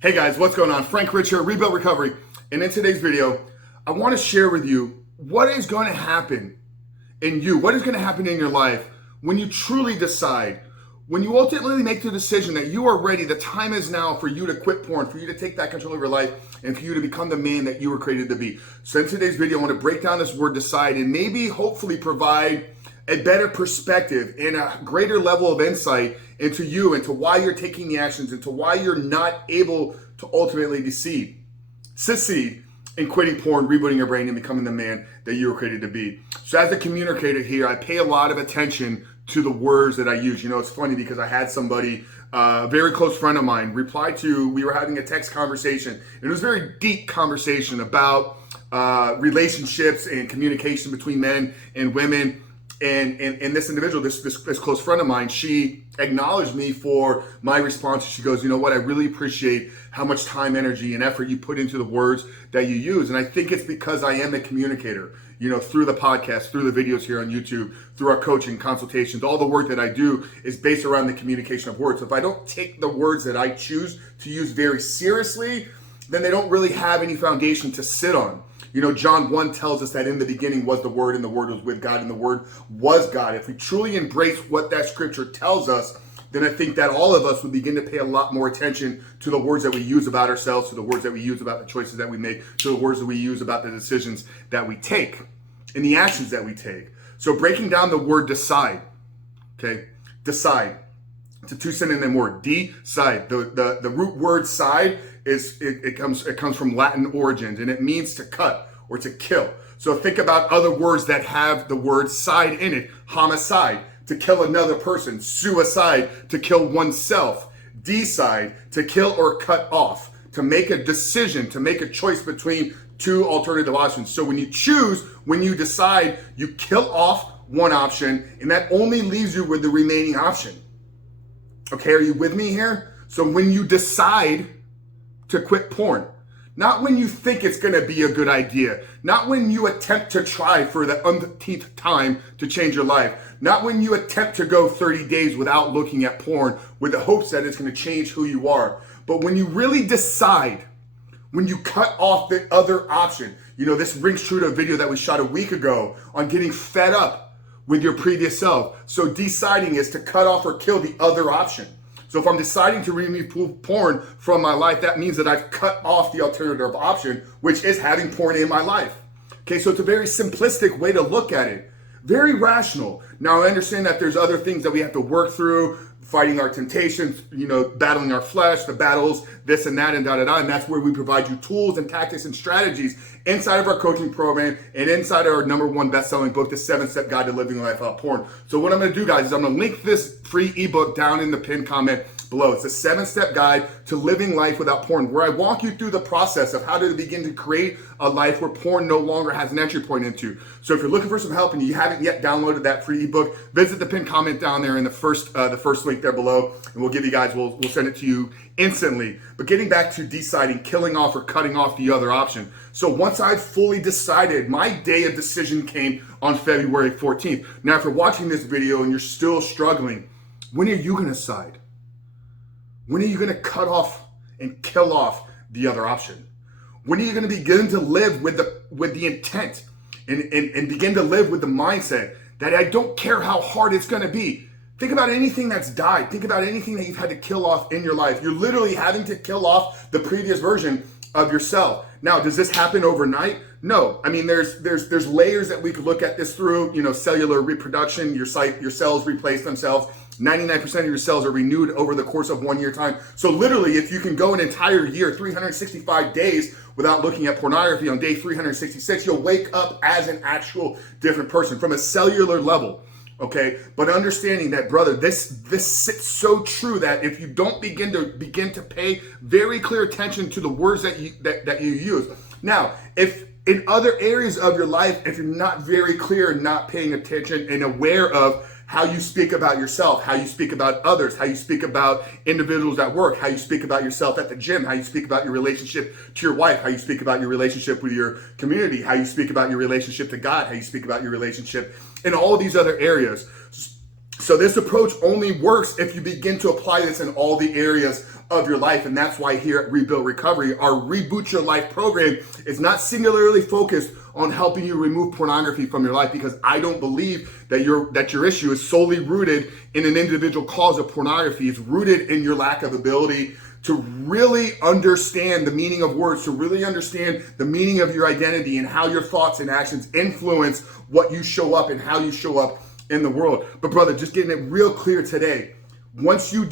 Hey guys, what's going on? Frank Rich here, Rebuild Recovery. And in today's video, I want to share with you what is going to happen in you, what is going to happen in your life when you truly decide, when you ultimately make the decision that you are ready, the time is now for you to quit porn, for you to take back control of your life, and for you to become the man that you were created to be. So in today's video, I want to break down this word decide and maybe hopefully provide a better perspective and a greater level of insight into you, into why you're taking the actions, into why you're not able to ultimately succeed in quitting porn, rebooting your brain, and becoming the man that you were created to be. So as a communicator here, I pay a lot of attention to the words that I use. You know, it's funny because I had somebody, a very close friend of mine, reply to, we were having a text conversation, and it was a very deep conversation about relationships and communication between men and women. And this individual, this close friend of mine, she acknowledged me for my response. She goes, you know what, I really appreciate how much time, energy, and effort you put into the words that you use. And I think it's because I am a communicator, you know, through the podcast, through the videos here on YouTube, through our coaching, consultations, all the work that I do is based around the communication of words. So if I don't take the words that I choose to use very seriously, then they don't really have any foundation to sit on. You know, John 1 tells us that in the beginning was the Word, and the Word was with God, and the Word was God. If we truly embrace what that scripture tells us, then I think that all of us would begin to pay a lot more attention to the words that we use about ourselves, to the words that we use about the choices that we make, to the words that we use about the decisions that we take, and the actions that we take. So breaking down the word decide, okay? Decide. It's a two synonym word, decide. The root word side it comes from Latin origins, and it means to cut or to kill. So think about other words that have the word side in it. Homicide, to kill another person. Suicide, to kill oneself. Decide, to kill or cut off. To make a decision, to make a choice between two alternative options. So when you choose, when you decide, you kill off one option, and that only leaves you with the remaining option. Okay, are you with me here? So when you decide to quit porn, not when you think it's going to be a good idea, not when you attempt to try for the umpteenth time to change your life, not when you attempt to go 30 days without looking at porn with the hopes that it's going to change who you are, but when you really decide, when you cut off the other option. You know, this rings true to a video that we shot a week ago on getting fed up with your previous self. So deciding is to cut off or kill the other option. So if I'm deciding to remove porn from my life, that means that I've cut off the alternative option, which is having porn in my life. Okay, so it's a very simplistic way to look at it. Very rational. Now I understand that there's other things that we have to work through, fighting our temptations, you know, battling our flesh, the battles, this and that, and da-da-da. And that's where we provide you tools and tactics and strategies inside of our coaching program and inside of our #1 best-selling book, The 7-Step Guide to Living Life Without Porn. So what I'm going to do, guys, is I'm going to link this free ebook down in the pinned comment below. It's a 7-step guide to living life without porn, where I walk you through the process of how to begin to create a life where porn no longer has an entry point into. So if you're looking for some help and you haven't yet downloaded that free ebook, visit the pinned comment down there in the first link there below, and we'll give you guys, we'll send it to you instantly. But getting back to deciding, killing off or cutting off the other option. So once I'd fully decided, my day of decision came on February 14th. Now, if you're watching this video and you're still struggling, when are you going to decide? When are you going to cut off and kill off the other option? When are you going to begin to live with the intent and begin to live with the mindset that I don't care how hard it's going to be? Think about anything that's died. Think about anything that you've had to kill off in your life. You're literally having to kill off the previous version of yourself. Now, does this happen overnight? No. I mean, there's layers that we could look at this through. You know, cellular reproduction, your cells replace themselves. 99% of your cells are renewed over the course of 1 year time. So literally, if you can go an entire year, 365 days without looking at pornography, on day 366, you'll wake up as an actual different person from a cellular level. Okay, but understanding that, brother, this sits so true that if you don't begin to pay very clear attention to the words that you use. Now, if in other areas of your life, if you're not very clear and not paying attention and aware of how you speak about yourself, how you speak about others, how you speak about individuals at work, how you speak about yourself at the gym, how you speak about your relationship to your wife, how you speak about your relationship with your community, how you speak about your relationship to God, how you speak about your relationship in all of these other areas. So this approach only works if you begin to apply this in all the areas of your life. And that's why here at Rebuild Recovery, our Reboot Your Life program is not singularly focused on helping you remove pornography from your life, because I don't believe that your issue is solely rooted in an individual cause of pornography. It's rooted in your lack of ability to really understand the meaning of words, to really understand the meaning of your identity and how your thoughts and actions influence what you show up and how you show up in the world. But brother, just getting it real clear today, once you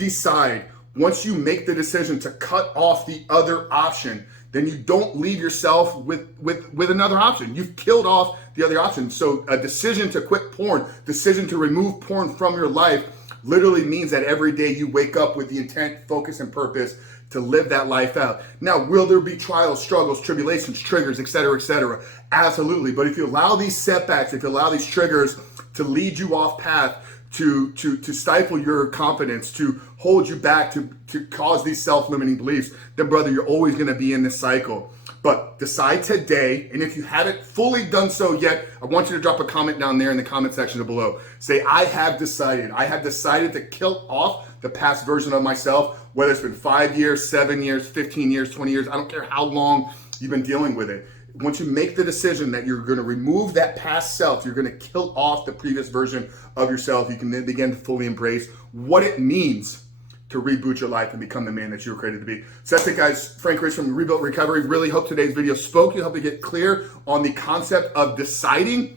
make the decision to cut off the other option, then you don't leave yourself with another option. You've killed off the other option. So a decision to quit porn, decision to remove porn from your life, literally means that every day you wake up with the intent, focus, and purpose to live that life out. Now, will there be trials, struggles, tribulations, triggers, et cetera, et cetera? Absolutely. But if you allow these setbacks, if you allow these triggers to lead you off path, to stifle your confidence, to hold you back, to cause these self-limiting beliefs, then brother, you're always going to be in this cycle. But decide today, and if you haven't fully done so yet, I want you to drop a comment down there in the comment section below. Say, I have decided to kill off the past version of myself, whether it's been 5 years, 7 years, 15 years, 20 years, I don't care how long you've been dealing with it. Once you make the decision that you're going to remove that past self, you're going to kill off the previous version of yourself, you can then begin to fully embrace what it means to reboot your life and become the man that you were created to be. So that's it, guys. Frank Rich from Rebuild Recovery. Really hope today's video spoke you, help you get clear on the concept of deciding,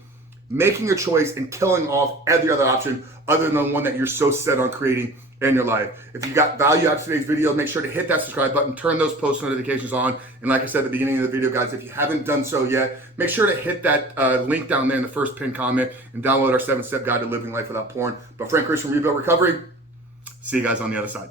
making a choice, and killing off every other option other than the one that you're so set on creating in your life. If you got value out of today's video, make sure to hit that subscribe button, turn those post notifications on. And like I said at the beginning of the video, guys, if you haven't done so yet, make sure to hit that link down there in the first pinned comment and download our 7-step guide to living life without porn. But Frank Rich from Rebuild Recovery, see you guys on the other side.